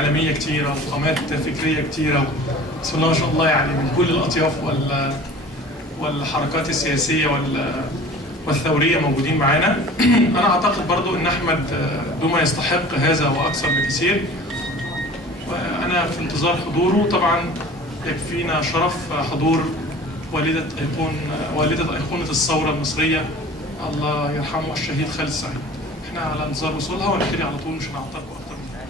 إعلامية كتيرة وقامات فكرية كتيرة، بسم الله ما شاء الله، يعني من كل الأطياف والحركات السياسية والثورية موجودين معانا. أنا أعتقد برضو أن أحمد دومه يستحق هذا وأكثر بكثير، وأنا في انتظار حضوره. طبعا يكفينا شرف حضور والدة أيقونة الثورة المصرية الله يرحمه الشهيد خالد سعيد. احنا على انتظار وصولها ونبتدي على طول، مش هنعطلكم أكتر من كده.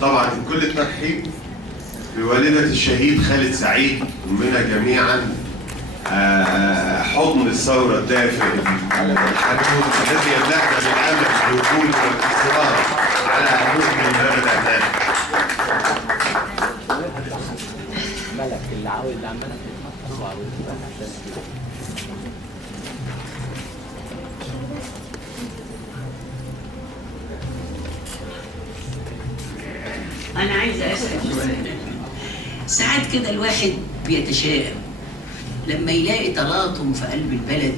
طبعا كل الترحيب بوالدة الشهيد خالد سعيد ومنا جميعا حضن الثورة الدافئ الحدود الذي يملأنا بالأمل والوجود والإصرار على أن نكمل ما بدأناه. ملك اللي عمال تتحط أنا عايزة أسأل سؤال. ساعات كده الواحد بيتشائم لما يلاقي تلاطم في قلب البلد،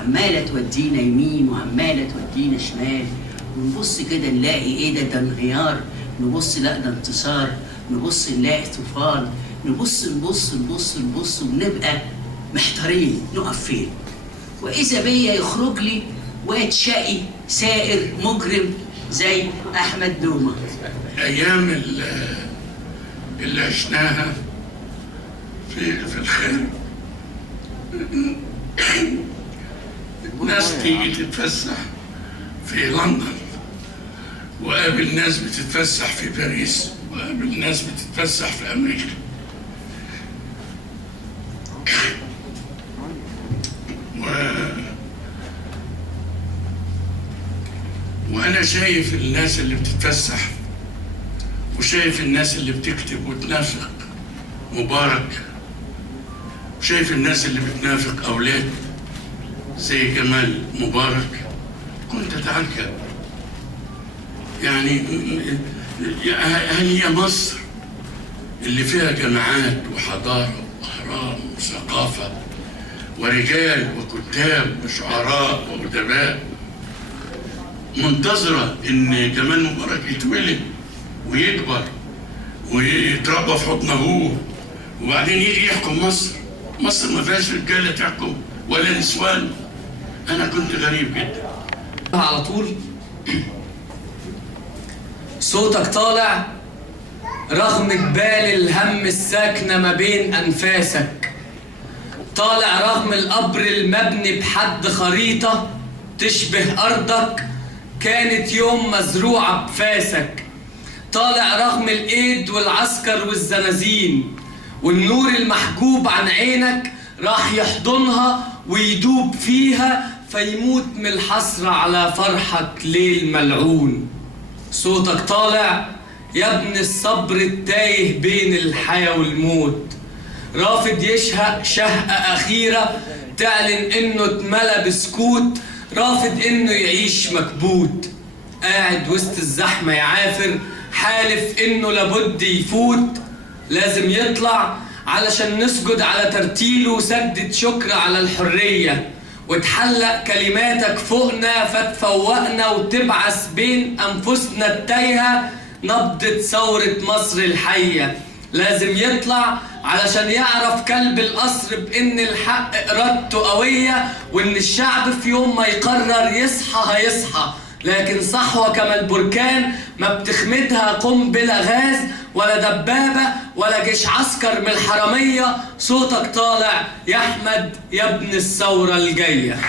عمالة تودينا يمين وعمالة تودينا شمال، ونبص كده نلاقي إيه ده انهيار، نبص لا ده انتصار، نبص نلاقي طوفان، نبص ونبقى محتارين نقف فين. وإذا بيا يخرج لي واد شقي سائر مجرم زي أحمد دومه. الأيام اللي عشناها في الخارج، ناس تيجي تتفسح في لندن، وقابل ناس بتتفسح في باريس، وقابل ناس بتتفسح في أمريكا. وأنا شايف الناس اللي بتتفسح، وشايف الناس اللي بتكتب وتنافق مبارك، وشايف الناس اللي بتنافق أولاد زي جمال مبارك. كنت أتعجب، يعني هل هي مصر اللي فيها جماعات وحضارة وأهرام وثقافة ورجال وكتاب وشعراء وأدباء منتظرة إن جمال مبارك يتولد ويكبر ويتربى في حضن أبوه وبعدين يجي يحكم مصر؟ مصر ما فيهاش رجالة تحكم ولا نسوان. أنا كنت غريب جدا. على طول صوتك طالع رغم جبال الهم الساكنة ما بين أنفاسك، طالع رغم القبر المبني بحد خريطة تشبه أرضك كانت يوم مزروعة بفاسك، طالع رغم الإيد والعسكر والزنازين، والنور المحجوب عن عينك راح يحضنها ويدوب فيها فيموت من الحسرة على فرحك ليل ملعون. صوتك طالع يا ابن الصبر التايه بين الحياة والموت، رافض يشهق شهقة أخيرة تعلن إنه اتملى بسكوت، رافض إنه يعيش مكبوت، قاعد وسط الزحمة يعافر حالف إنه لابد يفوت، لازم يطلع علشان نسجد على ترتيله وسجدة شكر على الحرية، وتحلق كلماتك فوقنا فتفوقنا وتبعث بين أنفسنا التايهة نبضة ثورة مصر الحية. لازم يطلع علشان يعرف كلب القصر بإن الحق إرادته قوية، وإن الشعب في يوم ما يقرر يصحى هيصحى، لكن صحوة كما البركان ما بتخمدها قنبلة غاز ولا دبابة ولا جيش عسكر من الحرامية. صوتك طالع يا أحمد يا ابن الثورة الجاية.